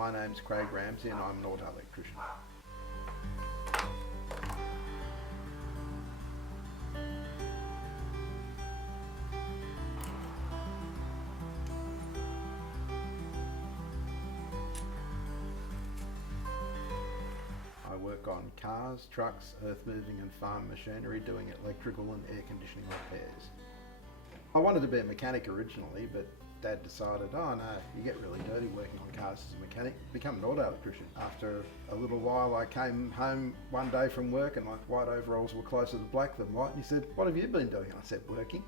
My name's Craig Ramsay and I'm an auto electrician. I work on cars, trucks, earth moving and farm machinery, doing electrical and air conditioning repairs. I wanted to be a mechanic originally, but Dad decided, oh no, you get really dirty working on cars as a mechanic, become an auto electrician. After a little while I came home one day from work and my white overalls were closer to black than white, and he said, what have you been doing? And I said, working.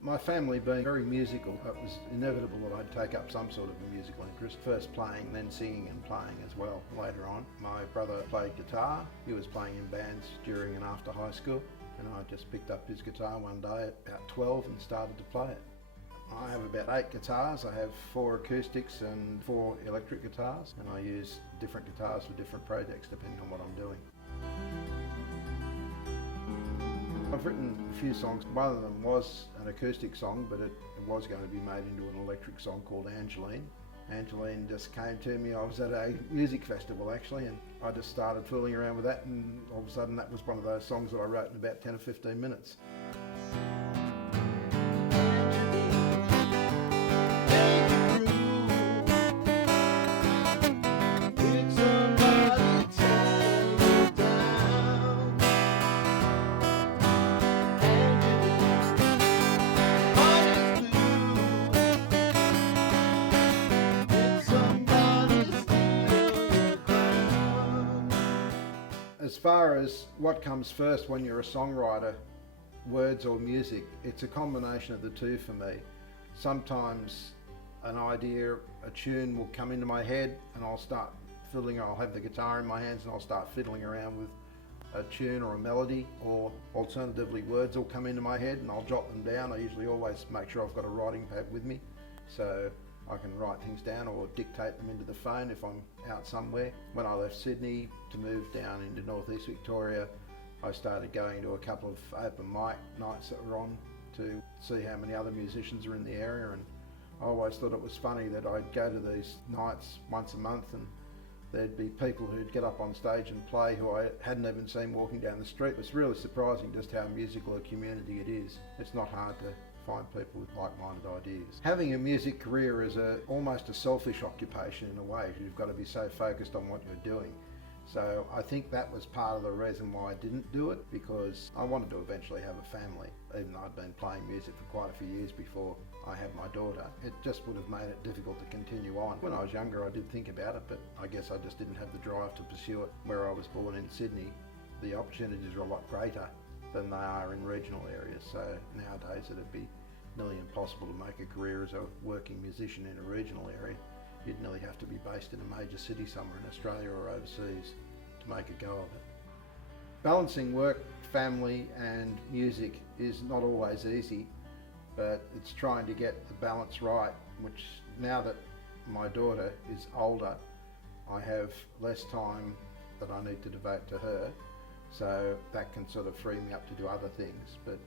My family being very musical, it was inevitable that I'd take up some sort of a musical interest. First playing, then singing and playing as well later on. My brother played guitar. He was playing in bands during and after high school, and I just picked up his guitar one day at about 12 and started to play it. I have about 8 guitars. I have 4 acoustics and 4 electric guitars, and I use different guitars for different projects depending on what I'm doing. I've written a few songs. One of them was an acoustic song, but it was going to be made into an electric song called Angeline. Angeline just came to me. I was at a music festival actually, and I just started fooling around with that, and all of a sudden that was one of those songs that I wrote in about 10 or 15 minutes. As far as what comes first when you're a songwriter, words or music, it's a combination of the two for me. Sometimes an idea, a tune will come into my head and I'll start fiddling, I'll have the guitar in my hands and I'll start fiddling around with a tune or a melody, or alternatively words will come into my head and I'll jot them down. I usually always make sure I've got a writing pad with me so I can write things down or dictate them into the phone if I'm out somewhere. When I left Sydney to move down into northeast Victoria, I started going to a couple of open mic nights that were on to see how many other musicians are in the area, and I always thought it was funny that I'd go to these nights once a month and there'd be people who'd get up on stage and play who I hadn't even seen walking down the street. It's really surprising just how musical a community it is. It's not hard to find people with like-minded ideas. Having a music career is almost a selfish occupation in a way. You've got to be so focused on what you're doing. So I think that was part of the reason why I didn't do it, because I wanted to eventually have a family. Even though I'd been playing music for quite a few years before I had my daughter, it just would have made it difficult to continue on. When I was younger I did think about it, but I guess I just didn't have the drive to pursue it. Where I was born in Sydney, the opportunities are a lot greater than they are in regional areas, so nowadays it'd be nearly impossible to make a career as a working musician in a regional area. You'd nearly have to be based in a major city somewhere in Australia or overseas to make a go of it. Balancing work, family and music is not always easy, but it's trying to get the balance right, which now that my daughter is older, I have less time that I need to devote to her, so that can sort of free me up to do other things. But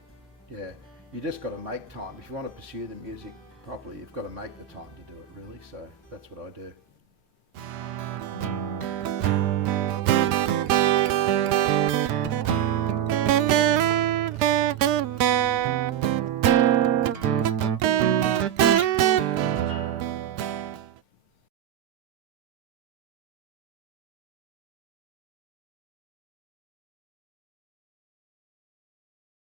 yeah, you just got to make time. If you want to pursue the music properly, you've got to make the time to do it really, so that's what I do.